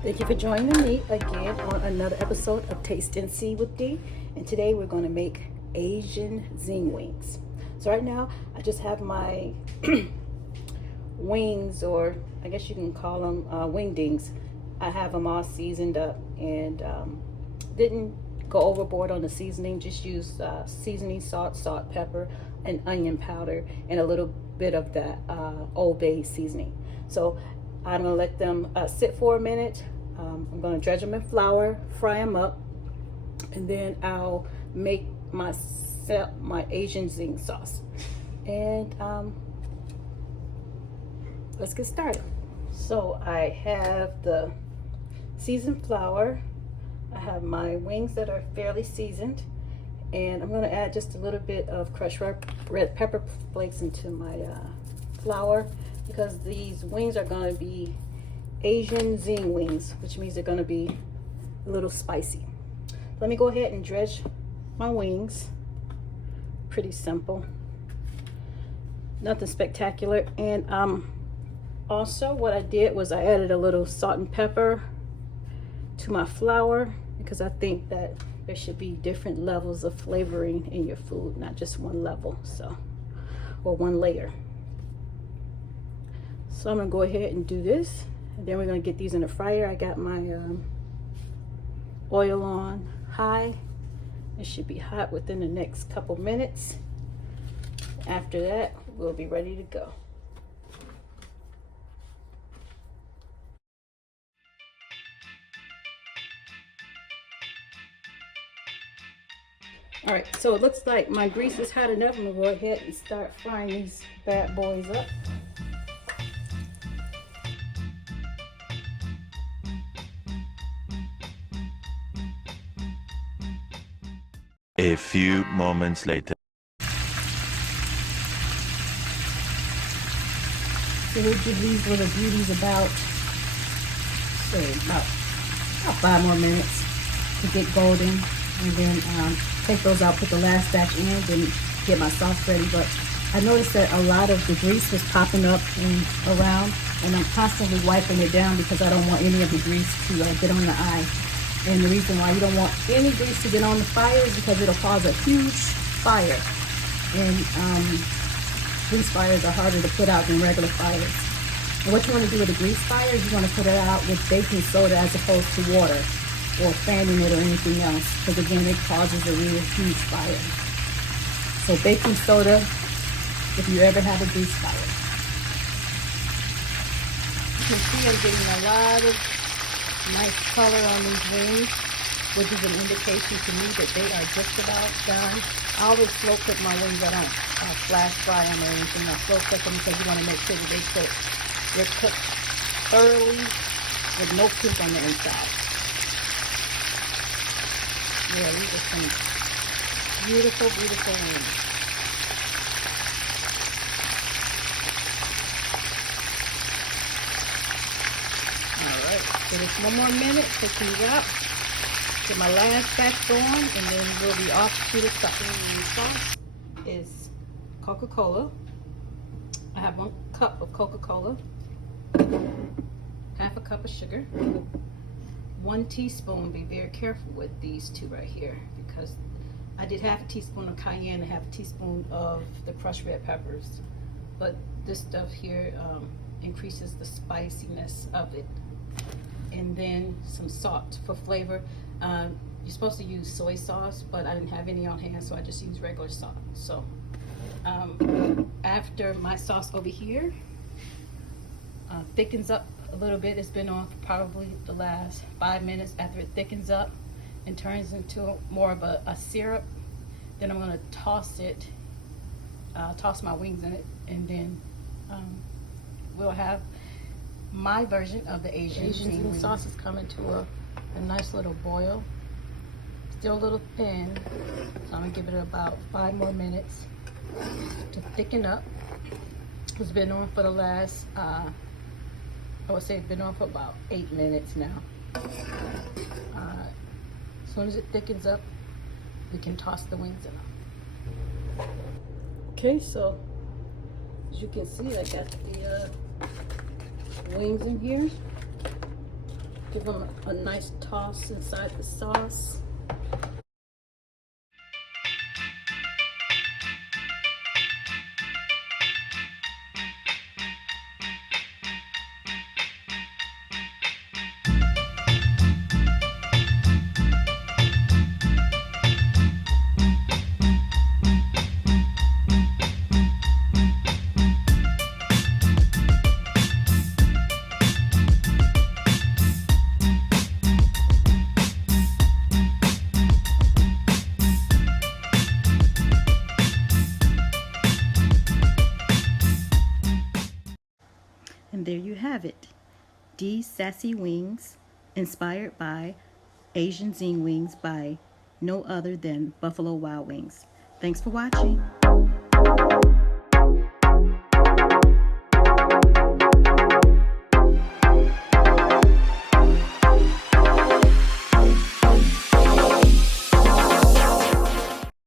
Thank you for joining me again on another episode of Taste and See with Dee. And today we're going to make Asian Zing wings. So right now I just have my wings, or I guess you can call them wingdings. I have them all seasoned up and didn't go overboard on the seasoning. Just used seasoning, salt, pepper, and onion powder, and a little bit of that Old Bay seasoning. So I'm gonna let them sit for a minute. I'm gonna dredge them in flour, fry them up, and then I'll make my Asian Zing sauce. And let's get started. So I have the seasoned flour. I have my wings that are fairly seasoned, and I'm gonna add just a little bit of crushed red pepper flakes into my flour, because these wings are going to be Asian Zing wings, which means they're going to be a little spicy. Let me go ahead and dredge my wings. Pretty simple, nothing spectacular. And also what I did was I added a little salt and pepper to my flour, because I think that there should be different levels of flavoring in your food, not just one level, or one layer. So I'm gonna go ahead and do this, and then we're gonna get these in the fryer. I got my oil on high. It should be hot within the next couple minutes. After that, we'll be ready to go. All right, so it looks like my grease is hot enough. I'm gonna go ahead and start frying these bad boys up. A few moments later. So we'll give these little beauties about 5 more minutes to get golden, and then take those out, put the last batch in, then get my sauce ready. But I noticed that a lot of the grease was popping up and around, and I'm constantly wiping it down because I don't want any of the grease to get on the eye. And the reason why you don't want any grease to get on the fire is because it'll cause a huge fire. And grease fires are harder to put out than regular fires. And what you want to do with a grease fire is you want to put it out with baking soda as opposed to water, or fanning it or anything else, because again, it causes a really huge fire. So baking soda if you ever have a grease fire. You can see I'm getting a lot of nice color on these wings, which is an indication to me that they are just about done. I always slow cook my wings. I don't flash fry them or anything. I slow cook them because you want to make sure that they're cooked thoroughly with no pink on the inside. Yeah, these are some beautiful, beautiful wings. So just one more minute, take these out, get my last batch going, and then we'll be off to the side. The sauce is Coca-Cola. I have 1 cup of Coca-Cola, half a cup of sugar, 1 teaspoon. Be very careful with these two right here, because I did half a teaspoon of cayenne and half a teaspoon of the crushed red peppers. But this stuff here increases the spiciness of it. And then some salt for flavor. You're supposed to use soy sauce, but I didn't have any on hand, so I just used regular salt. So after my sauce over here thickens up a little bit, it's been on for probably the last 5 minutes. After it thickens up and turns into more of a syrup, then I'm going to toss it, toss my wings in it, and then we'll have my version of the Asian Zing sauce. Is coming to a nice little boil. Still a little thin, so I'm gonna give it about 5 more minutes to thicken up. It's been on for the last, I would say it's been on for about 8 minutes now. As soon as it thickens up, we can toss the wings in. Okay, so as you can see, I got the wings in here. Give them a nice toss inside the sauce. And there you have it. D's Sassy Wings, inspired by Asian Zing Wings by no other than Buffalo Wild Wings. Thanks for watching.